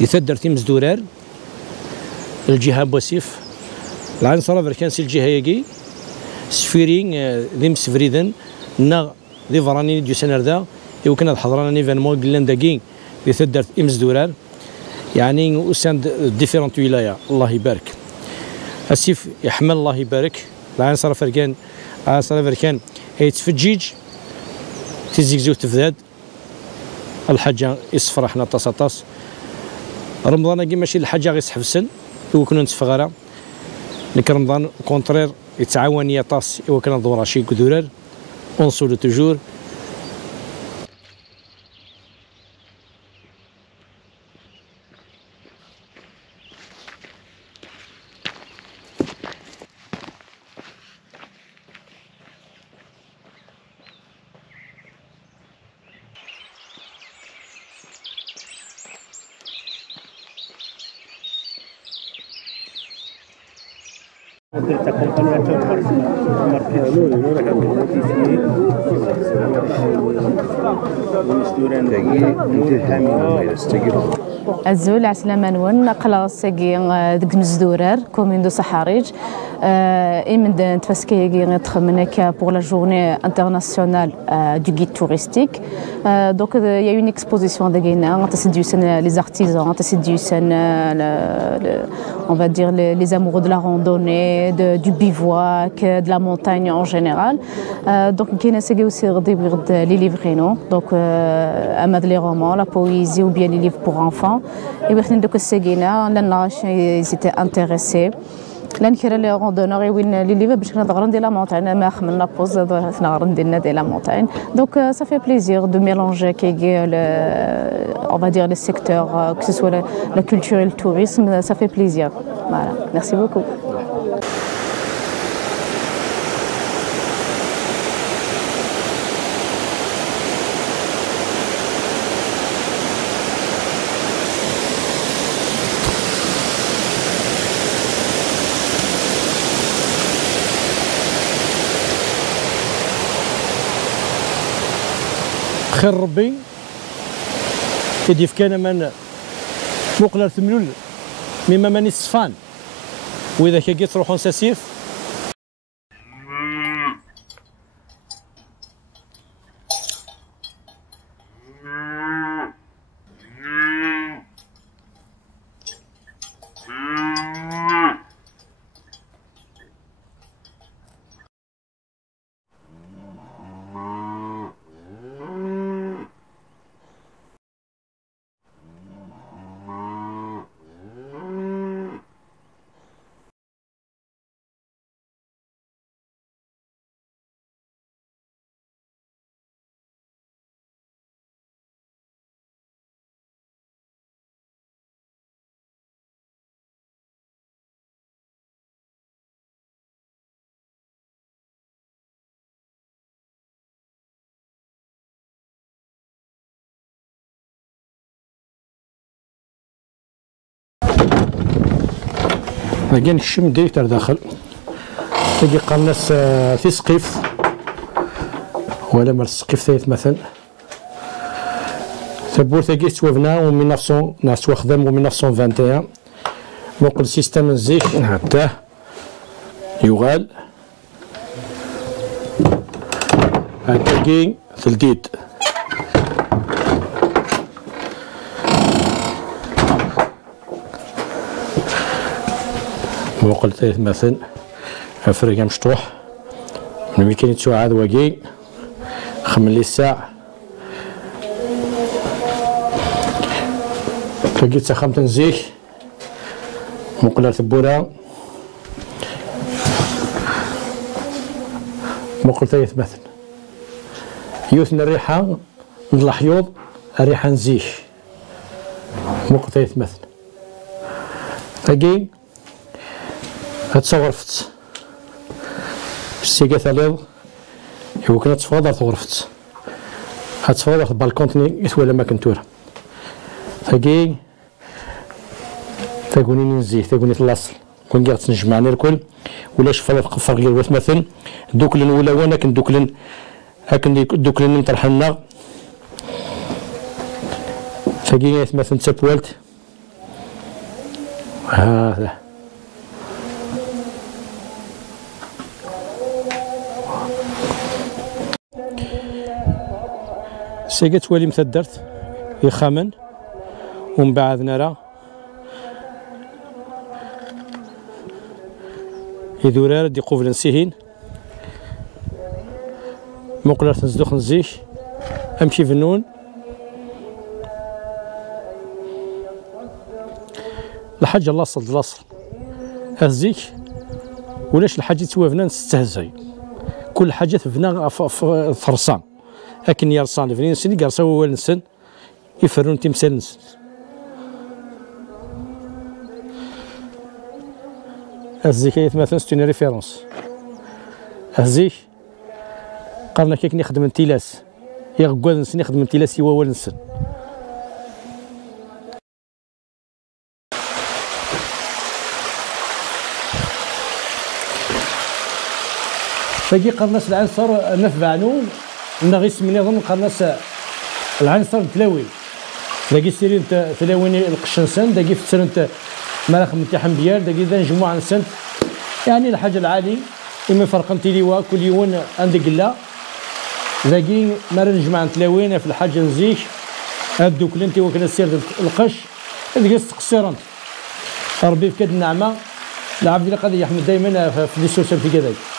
يثدر تيمز دورار الجهة بوسيف العين صرا كان سي الجهة يجي سفيرين ذي مسفريدن نا ذي فراني ديو سنر ذا يمكن الحضران ايفينمون قلنا داكين يثدر تيمز دورار يعني وساند ديفيرونت ولاية الله يبارك السيف يحمل الله يبارك العين صرا فركان العين صرا فركان يتفجيج تيزيك زوج تفداد الحاجة يصفر حنا طاس رمضان كي ماشي الحاجة غير يسحبسن وكنا نتفغرا لك رمضان كونترير يتعاون يا طاس وكنا ندور شي كدورار اونسولو توجور الزول عسلامة نون قلا ساقي دك مزدورار كومين دو صحاريج إيمن تفسكي تخمنك pour la journée internationale du guide touristique. Donc il y a une exposition de Guinée, les artisans, on va dire les amoureux de la randonnée, du bivouac, de la montagne en général. Donc Guinée c'est aussi les livres, donc les romans, la poésie ou bien les livres pour enfants. Et bien donc c'est Guinée, ils étaient intéressés. لان كاين لي روندونور وين لي ليفا باش نهضروا ديال لا مونتاين ما خملنا بوز نهضروا ديالنا ديال لا مونتاين دونك ça fait plaisir de mélanger on va dire les secteurs que ce soit la culture et le tourisme, ça fait plaisir. Voilà, merci beaucoup. خير ربي يديف كان من مقلر ثملول مما ماني الصفان واذا كي تروحون ساسيف باقي نكشم ديريكت داخل تلقى قناص في سقيف ولا مال السقيف ثالث مثلا تبور تلقى توابنا و 1900 ناس خدام و 1921 موقل سيستم الزيك هداه يغال هتلقي ثلديد موقل ثالث مثلا فريق مشطوح من كاين يتسوعد واقي خملي الساعة تلقيت سخمت نزيك مقلر ثبورة موقل ثالث مثلا يوثن الريحة من الحيوض الريحة نزيك موقل ثالث مثلا واقي هتصورفت السيقا ثاليض يمكن تفاضل تغرفت هتفاضل بالكونتني يتولى ما كنتور ثقي ثقوني نزيه ثقوني تلاصل كون قاعد تنجمعني الكل ولا شفا فرق الوث مثلا دوكلن ولا وانا كندوكلن هاكن دوكلن نطرح لنا ثقي مثلا تسبوالت هذا سيقت توالي مثدرت يخامن ومن بعد نرى يدورار دي قوفل نسيهين مقلر تنزدوخ نزيك امشي فنون الحاجة لاصل هزيك ولاش الحاجة توافنا نستهزي كل حاجة تفنا فرصان لكن يرصان فنين سن قرصا هو نسن يفرون تمثال نسن هزيك مثلا ستوني ريفيرونس هزيك قالنا كيك نخدم انتلاس يغقوال نسن يخدم انتلاس هو نسن فكي قرناس العنصر نفبعنو نغيس من يظن قرناس العنصر تلاوي داكي سيرين تلاويني القشنسن داكي فترنت مراخ متاحم ديال داكي ذا نجموعة نسن يعني الحاجة العالي إما فرقن تيليوا كل يوم عندك لا داكي مرة نجمع نتلاوينا في الحاجة نزيك هادو كلنتي وكنا سير القش داكي تقصيرنت ربي في كاد النعمة العبد اللي قد يحمد دايما في لي سوسيال في كذاك